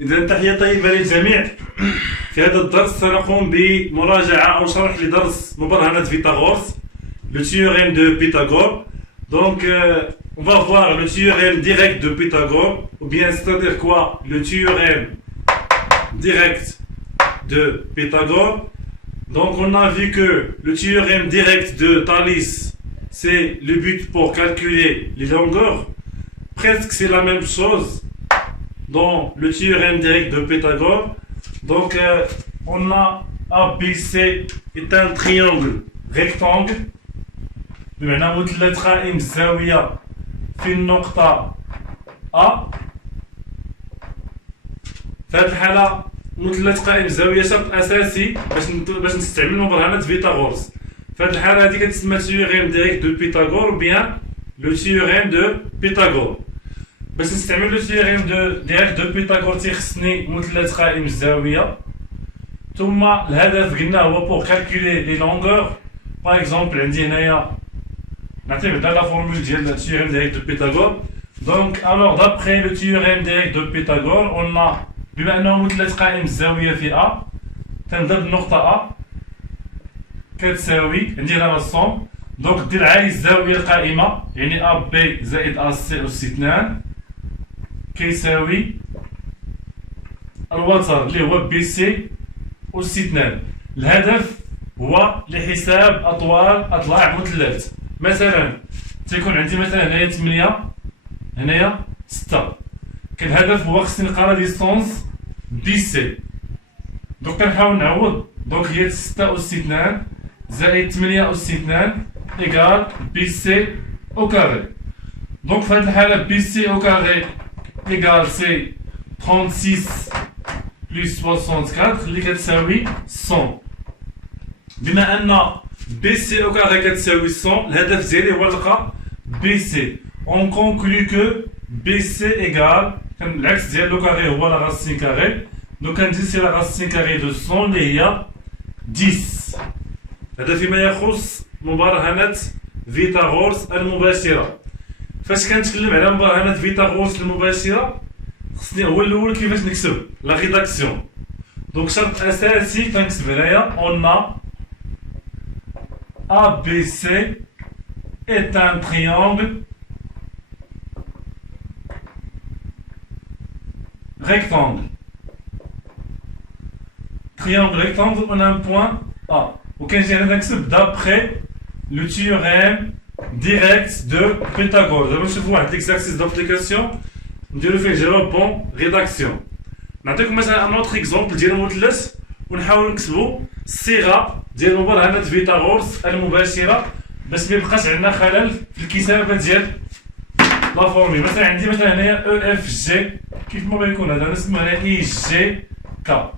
إذا تحية طيبة للجميع. في هذا الدرس سنقوم بمراجعة أو شرح لدرس مبرهنة Pythagore, le théorème de Pythagore. Donc, on va voir le théorème direct de Pythagore, ou bien c'est-à-dire quoi? Le théorème direct de Pythagore. Donc, on a vu que le théorème direct de Thalès, c'est le but pour calculer les longueurs. Presque c'est la même chose dans le théorème direct de Pythagore. Donc, on a ABC est un triangle rectangle. بمعنى مثلث قائم الزاوية في النقطة A. في هذه الحالة مثلث قائم الزاوية شرط أساسي باش نستعمل مبرهنة فيثاغورس. في هذه الحالة هذه كتسمى théorème direct de Pythagore ou bien le théorème de Pythagore. باش نستعمل le théorème direct de Pythagore تيخصني مثلث قائم الزاوية. ثم الهدف قلنا هو pour calculer les longueurs. Par exemple عندي هنايا نعتمد على la formule ديال le théorème direct de Pythagore. Donc alors d'après le théorème direct de Pythagore on a بما انه مثلث قائم الزاوية في A تنبدا بالنقطة A كتساوي عندي هنا الصوم. دونك دير عايز الزاوية القائمة يعني A B زائد A C أس 2 كيساوي الوتر اللي هو بي سي أس 2. الهدف هو لحساب أضلاع مثلث. مثلا تيكون عندي مثلا هنايا 8 هنايا 6. كان الهدف هو خصني نلقى لا ديستونس بي سي. دوك كنحاول نعوض. دونك هي 6 أس 2 زائد 8 أس 2 إيكال بي سي أو كاري. دونك في هذه الحالة بي سي أو كاري إيكال سي 36 بلس 64 اللي كتساوي 100. بما أن بي سي أو كاري كتساوي 100 الهدف ديالي هو نلقى بي سي. On conclut que BC égale العكس ديال لو كاري هو لا راسين كاري. دونك كندير سي لا راسين كاري دو 100 اللي هي 10. هذا فيما يخص مبرهنة فيثاغورس المباشرة. فاش كنتكلم على مبرهنة فيثاغورس المباشرة خصني هو الأول كيفاش نكتب لا ريداكسيون. دونك شرط أساسي كنكتب هنايا on a ABC est un triangle rectangle. Triangle rectangle, on a un point A. وكان جي هنا نكتب d'après le théorème direct de Pythagore. دابا نشوفو واحد l'exercice d'application نديرو فيه جواب بون ريداكسيون. نعطيكم مثلا ان اوتر اكزومبل ديال مثلث ونحاول نكتبو الصيغه ديال مبرهنة فيثاغورس المباشره باش ما يبقاش عندنا خلل في الكتابه ديال لا فورمي. مثلا عندي مثلا هنايا او اف جي كيف ما غيكون هذا نسميه هنا اي جي كا.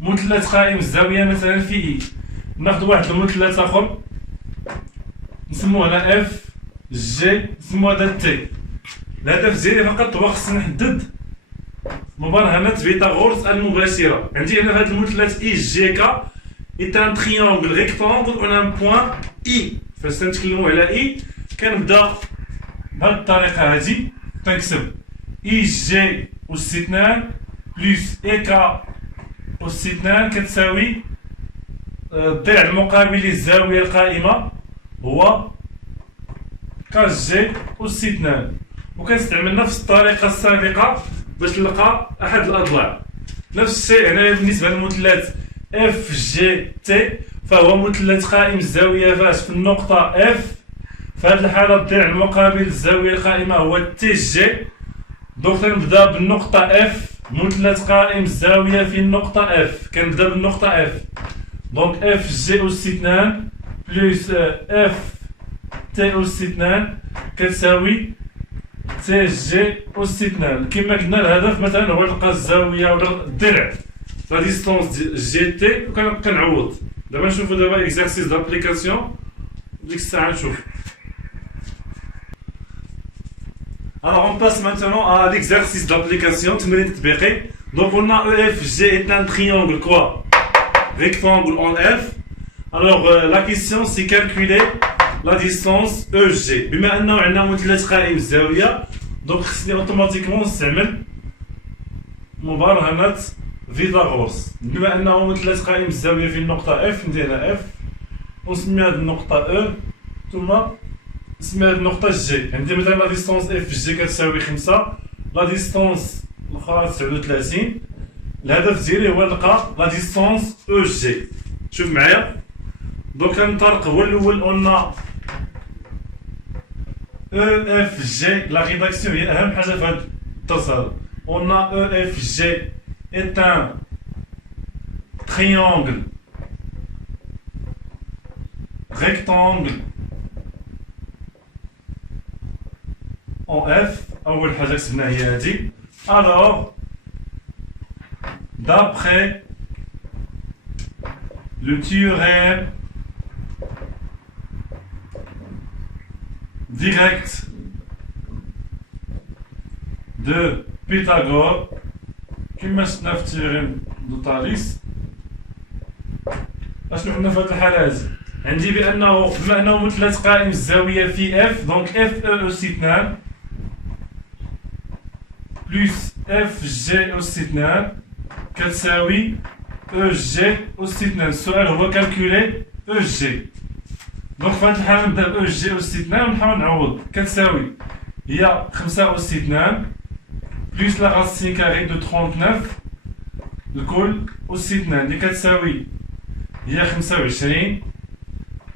مثلث قائم الزاويه مثلا في اي. ناخذ واحد المثلث اخر نسموه هنا اف جي نسموه هذا تي. الهدف ديالي فقط هو خصني نحدد مبرهنة فيثاغورس المباشرة. عندي هنا في هذا المثلث اي جي كا est un triangle rectangle on a un point I. فاش تنتكلموا على اي كنبدا بهذه الطريقة هذه تنكتب اي جي أس 2 بلس اي كا أس 2 كتساوي الضلع المقابل للزاوية القائمة هو كا جي أس 2. وكنستعمل نفس الطريقة السابقة باش نلقى أحد الأضلاع. نفس الشيء هنا بالنسبة للمثلث اف جي تي فهو مثلث قائم الزاوية فاش في النقطة اف. في هذه الحالة الضلع المقابل للزاوية القائمة هو تي جي. دونك تنبدا بالنقطة اف مثلث قائم الزاوية في النقطة اف. كنبدا بالنقطة اف. دونك اف جي أس 2 بلس اف تي أس 2 كتساوي تي جي أس 2. كما قلنا الهدف مثلا هو نلقى الزاوية ولا الضلع لا ديستونس جي تي وكنعوض. دابا نشوفو دابا اكزرسيس دابليكاسيون ديك الساعة نشوف. Alors on passe maintenant à l'exercice d'application تمرين تطبيقي. Donc on a EFG est un triangle quoi? Rectangle en F. Alors la question c'est calculer la distance EG. بما انه عندنا مثلث قائم الزاوية دونك خصني اوتوماتيكمون نستعمل مبرهنة فيثاغورس. بما أنه مثلث قائم الزاوية في النقطة F نديرها F ونسمي هاد النقطة E ثم نسمي هاد النقطة G. عندي مثلا لا ديستونس F G كتساوي 5، لا ديستونس الأخرى 39. الهدف ديالي هو نلقى لا ديستونس او جي. شوف معايا دوكا الطرق هو الاول قلنا او اف جي. لا ريداكسيون هي اهم حاجه في هذا الدرس هذا. قلنا او اف جي est un triangle rectangle en F. اول حاجه كتبناها هي هادي. alors d'après le théorème direct de Pythagore كما شفنا في التيوريم دو تاليس، اشنو عندنا في هاد الحالة هادي؟ عندي بما انه مثلث قائم الزاوية في اف، دونك اف او اس 2 بلس اف جي اس 2 كتساوي او جي اس 2. السؤال هو كالكولي او جي. دونك في هاد الحالة نبدا ب او جي اس 2 ونحاول نعوض. كتساوي هي 5 اس 2 بلس لا راسين كاري دو 39 الكل اس 2 اللي كتساوي هي 25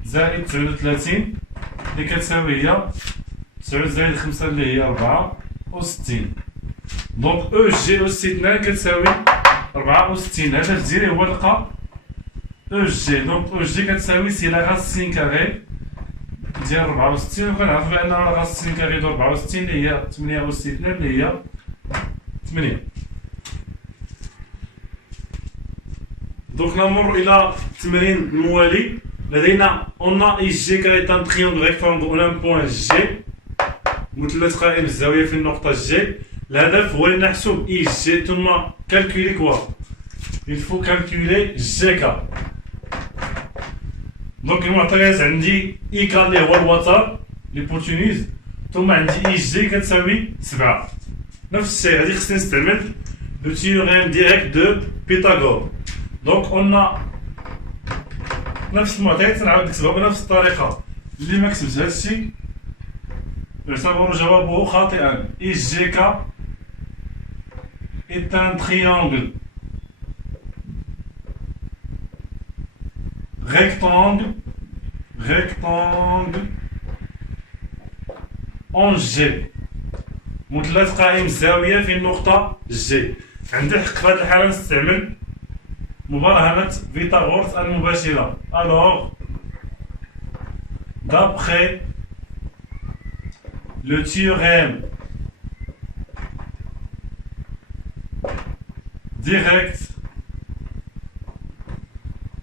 زائد 39 اللي كتساوي هي 9 زائد 5 اللي هي 64. دونك او جي اس 2 كتساوي 64. الهدف ديالي هو نلقى او جي. دونك او جي كتساوي سي لا راسين كاري ديال 64، وكنعرف بان لا راسين كاري ديال 64 اللي هي 8 اس 2 اللي هي 8. دونك نمر الى التمرين الموالي. لدينا قلنا اي جي كان ان تريونغل ريكتانغل اون ان بوين جي، مثلث قائم الزاويه في النقطه جي. الهدف هو نحسب اي جي ثم كالكولي كوا. il faut calculer جي كا. دونك المعطيات عندي اي كا اللي هو الوتر ليبورتونيز، ثم عندي اي جي كتساوي 7. نفس الشيء هذه خصني نستعمل لو تيوريم ديريكت دو بيثاغور. دونك قلنا نفس المعطيات نعاود نكتبها بنفس الطريقه اللي ما كتبت هادشي يعتبر جوابه خاطئا. اي جي كا est un triangle rectangle en G، مثلث قائم الزاوية في النقطة جي. عندي حق في هذه الحالة نستعمل مبرهنة فيثاغورس المباشرة. alors d'après le théorème direct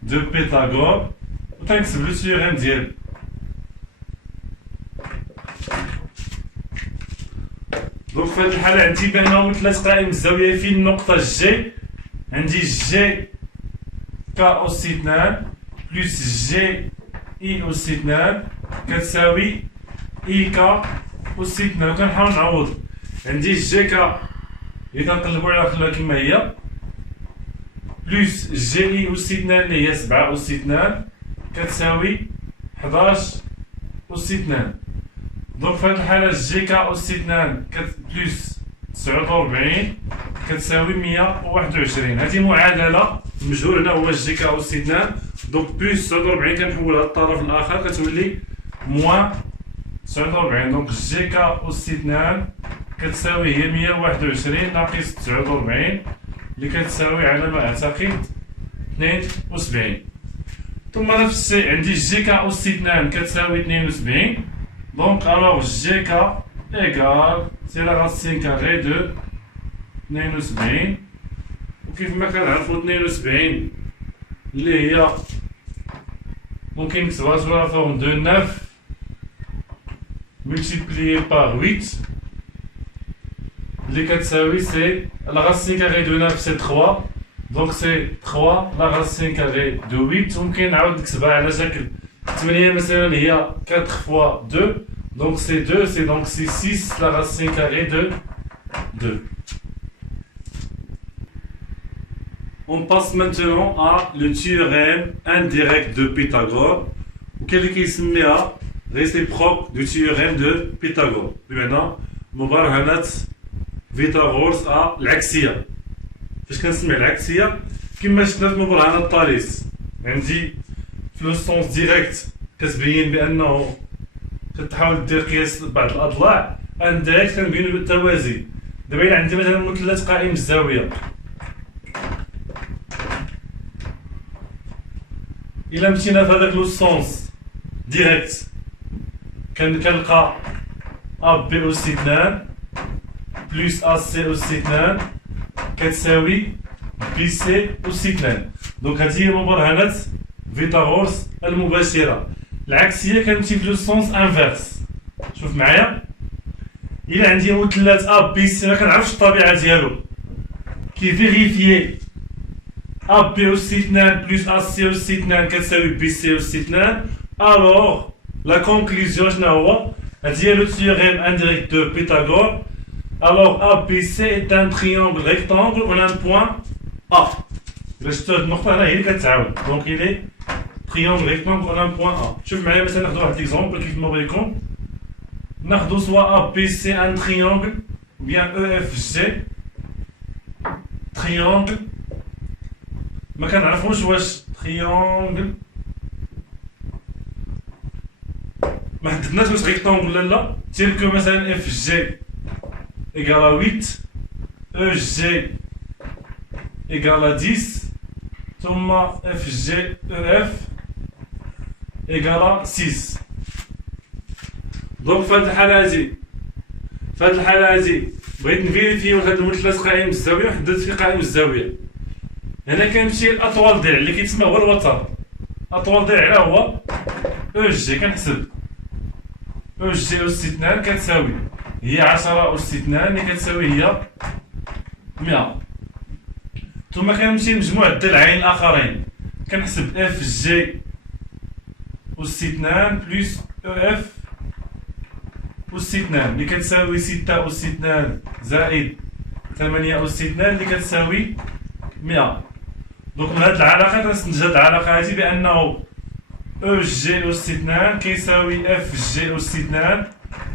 de Pythagore وتنكتب لو تيوريم ديال دونك في هذه الحالة عندي بأنه مثلث قائم الزاوية في النقطة جي. عندي جي كا أس 2 بلس جي إي أس 2 كتساوي إي كا أس 2. كنحاول نعوض. عندي جي كا إذا نقلبو عليها نخليها كيما هي بلس جي إي أس 2 اللي هي 7 أس 2 كتساوي 11 أس 2. دونك في هذه الحالة جي كا أس 2 بلس 49 كتساوي 121. هذه معادلة المجهول هنا هو جي كا أس 2. دونك بلس 49 كنحولها للطرف الآخر كتولي موان 49. دونك جي كا أس 2 كتساوي هي 121 ناقص 49 اللي كتساوي على ما أعتقد 72. ثم نفس الشيء عندي جي كا أس 2 كتساوي 72. دونك alors جي كا إيكال سي لا راسين كاري دو 72. وكيف ما كنعرفو 72 اللي هي ممكن نكتبها سو لا فورم دو 9 multiplié par 8 اللي كتساوي سي لا راسين كاري دو 9 سي 3. دونك سي 3 لا راسين كاري دو 8. ممكن نعاود نكتبها على شكل 8 مثلا هي 4 fois 2. Donc c'est 2, c'est donc c'est 6 la racine carrée de 2. on passe maintenant à le théorème indirect de Pythagore, ou quelqu'un qui se met à réciproque du théorème de Pythagore. Maintenant, مبرهنة فيثاغورس العكسية. فاش كنسمي العكسية كما شفنا في مبرهنة طاليس، عندي في لو سونس ديريكت كتبين بأنه كتحاول دير قياس بعض الأضلاع، اندايركت كنبينو بالتوازي. دابا إلا عندي مثلا مثلث قائم الزاوية، إلا مشينا في هذاك لو سونس ديريكت كنلقى أ بي أس 2 بلس أ سي أس 2 كتساوي بي سي أس 2. دونك هذه هي مبرهنة فيثاغورس المباشرة. العكسية كنمشي في لو سونس انفيرس. شوف معايا، إلا عندي مثلث أ بي سي مكنعرفش الطبيعة ديالو، كيفيريفيي أ بي أس 2 بلس أ سي أس 2 كتساوي بي سي أس 2. ألوغ لا كونكلوزيون شنو هو؟ هذه le théorème indirect de Pythagore. Alors ABC est un triangle rectangle en un point A. باش النقطة هنا هي اللي كتعاون، دونك il est triangle rectangle en un point A. شوف معايا مثلا ناخدو واحد ليكزومبل كيف ما بغيكم، ناخدو سوا ABC un triangle ou bien EFG triangle. ما كنعرفوش واش triangle ما حددناش واش ريكتونغل ولا لا، تيل كو مثلا اف جي ايكالا 8 او جي ايكالا 10 ثم اف جي او اف ايكالا 6. دونك في هاد الحالة هادي بغيت نفيريفيو هاد المثلث قائم الزاوية وحددت فيه قائم الزاوية. هنا كنمشي لأطول ضلع اللي كيتسمى هو الوتر. أطول ضلع هو او جي، كنحسب او جي أس 2 كتساوي هي 10 أس 2 اللي كتساوي هي 100. ثم كنمشي لمجموع الضلعين الآخرين، كنحسب اف جي أس 2 بلس او اف أس 2 اللي كتساوي 6 أس 2 زائد 8 أس 2 اللي كتساوي 100. دونك من هاد العلاقة تنستنتج هاد العلاقة هادي بأنه او جي أس 2 كيساوي اف جي أس 2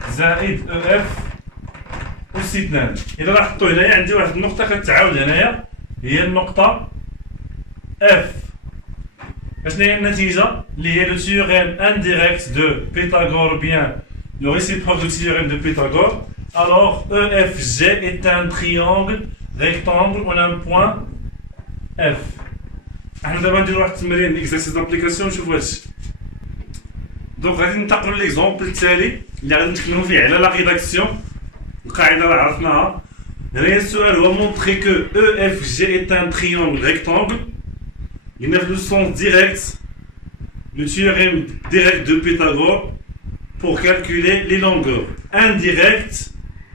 زائد او اف أس 2. إلا لاحظتو هنايا عندي واحد النقطة كتعاود هنايا، هي النقطة اف. اشنا هي النتيجة اللي هي لو تيوريم انديريكت دو بيثاغور بيان لو réciproque du théorème de Pythagore. Alors EFG est un triangle rectangle en un point F. احنا دابا نديرو واحد التمرين اكزرسيس دابليكاسيون نشوفو هادشي. دونك غادي ننتقلو ليكزومبل التالي اللي غادي نتكلمو فيه على لا ريداكسيون. القاعدة راه عرفناها. هنايا السؤال هو مونطري كو EFG est un triangle rectangle. Il a le sens direct, le théorème direct de Pythagore pour calculer les longueurs. Indirect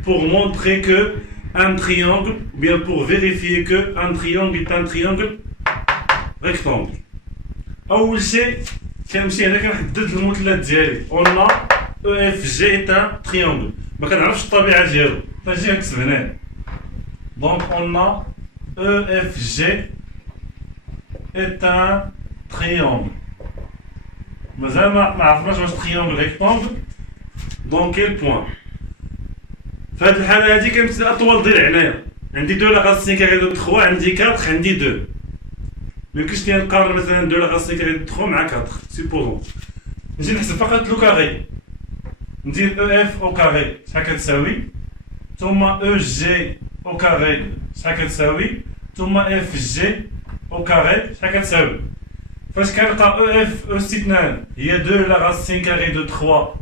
pour montrer que un triangle, ou bien pour vérifier que un triangle est un triangle rectangle. أول شيء كنمشي هنا كنحدد المثلث ديالي، قلنا EFG est un triangle، ما كنعرفش الطبيعة ديالو، فنجي نكتب هنا. دونك قلنا EFG est un triangle. مازال ما عرفناش واش triangle rectangle. دونك كاين بوان. في هاد الحالة هادي كنمثل أطول ضلع هنايا، عندي 2 لا غاز 5 كاري دو 3، عندي 4، عندي 2. ميمكنش ليا نقارن مثلا 2 لا غاز 5 كاري دو 3 مع 4 سيبوزون. نجي نحسب فقط لو كاري، ندير او اف او كاري شحال كتساوي، ثم او جي او كاري شحال كتساوي، ثم اف جي او كاري شحال كتساوي. فاش كنلقى او اف اس 2 هي 2 لا غاز 5 كاري دو 3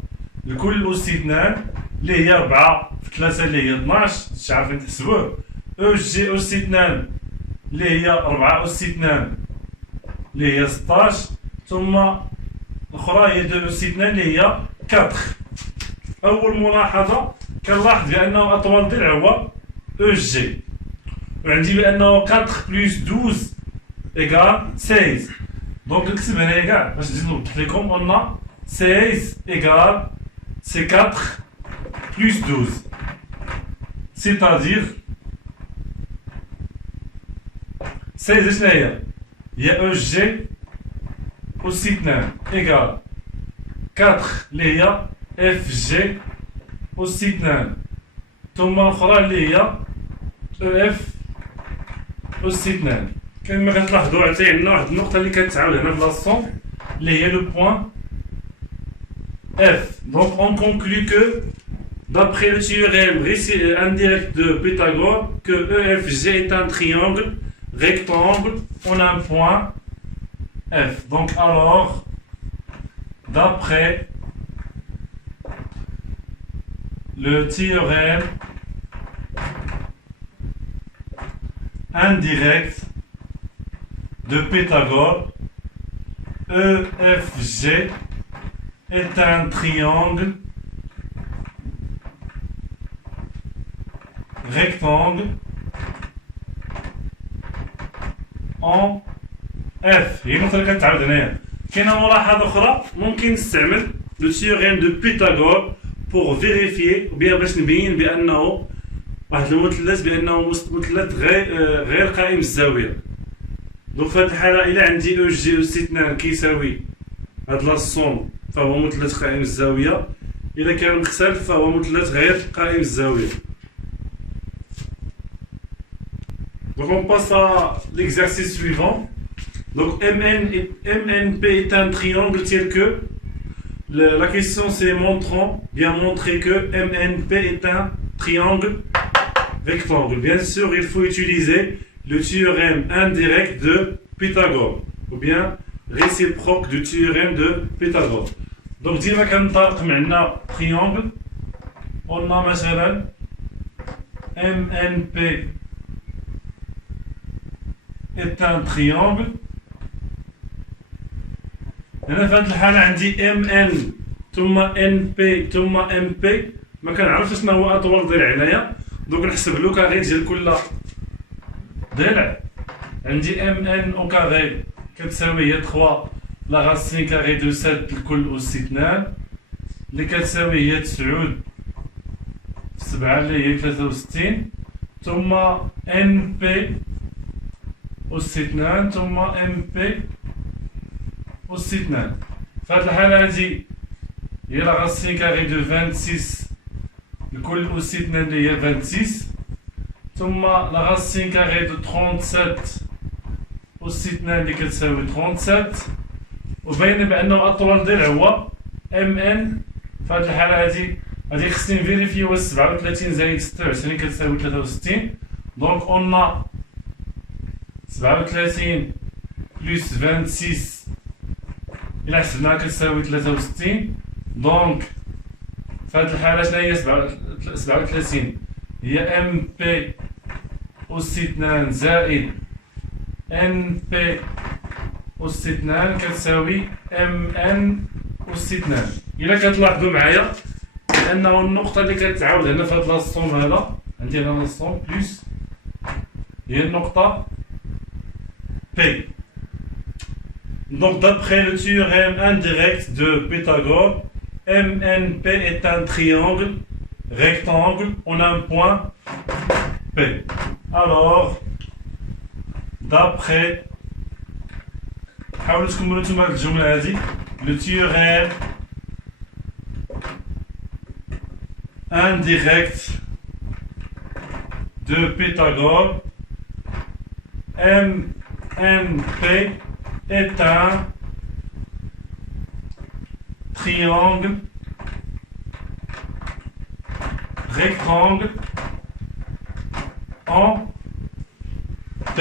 لكل اس 2 اللي هي 4 في 3 اللي هي 12، هادشي عارفين تحسبوه. او جي اس 2 اللي هي 4 اس 2 اللي هي 16، ثم الأخرى هي 2 اس 2 اللي هي 4. أول ملاحظة كنلاحظ بأنه أطول ضلع هو او جي، وعندي بأنه 4 بلس 12 إيكال 16. دونك نكتب هنايا كاع باش نزيد نوضح لكم، قلنا 16 إيكال سي 4 plus 12, c'est-à-dire 16 شنو هي؟ هي او جي أس 2 إيكال 4 اللي هي اف جي أس 2 ثم الأخرى اللي هي او اف أس 2. كما كتلاحظوا عطي عندنا واحد النقطة اللي كتعاود هنا في لاصون اللي هي لو بوان F. Donc on conclut que d'après le théorème indirect de Pythagore que EFG est un triangle rectangle on a un point F. Donc alors d'après le théorème indirect de Pythagore EFG est un triangle rectangle en F. هي النقطة اللي كتعاود هنايا. كاينة ملاحظة أخرى ممكن نستعمل لو تيوريم دو بيثاغور بور فيريفيي وبيان باش نبين بأنه واحد المثلث بأنه مثلث غير قائم الزاوية. دونك في هذه الحالة إلا عندي أو جي أس 2 كيساوي هاد لاصون فهو مثلث قائم الزاوية. إذا كان مختلف فهو مثلث غير قائم الزاوية. Donc on passe à l'exercice suivant. Donc MNP est un triangle tel que la question c'est bien montrer que MNP est un triangle rectangle. Bien sûr, il faut utiliser le théorème indirect de Pythagore ou bien réciproque du théorème de Pythagore. Donc ديما كنطابق معنا triangle قلنا مثلا MNP est un triangle. هنا في هذه الحالة عندي MN ثم NP ثم MP ما كنعرفش شنو هو أطول ضلع هنايا. دوك نحسب لو كاري ديال كل ضلع. عندي MN أو كاري كتساوي هي 3 لا راسين كاري دو 7 الكل أس 2 اللي كتساوي هي 9 7 اللي هي 63 ثم NP أس 2 ثم MP أس 2. في هذه الحالة هذه هي لا راسين كاري دو 26 الكل أس 2 اللي هي 26 ثم لا راسين كاري دو 37 أس 2 اللي كتساوي 37 وبين بأنه أطول ضلع هو MN. في هذه الحالة هذه خصني نفيريفي هو 37 زائد 26 كتساوي 63. دونك قلنا 37 بلس 26 إلا حسبناها كتساوي 63. دونك في هذه الحالة شنو هي 37 هي MP أس 2 زائد NP أس 2 كتساوي MN أس 2. إلا كتلاحظوا معايا بأنه النقطة اللي كتعاود هنا في هاد لاصوم هذا عندي هنا لاصوم بلس هي النقطة P. Donc d'après le théorème indirect de Pythagore, MNP est un triangle rectangle, on a un point P. Alors, d'après حاولوا تكملوا نتوما هاد الجملة هادي le théorème indirect de Pythagore MNP est un triangle rectangle en T.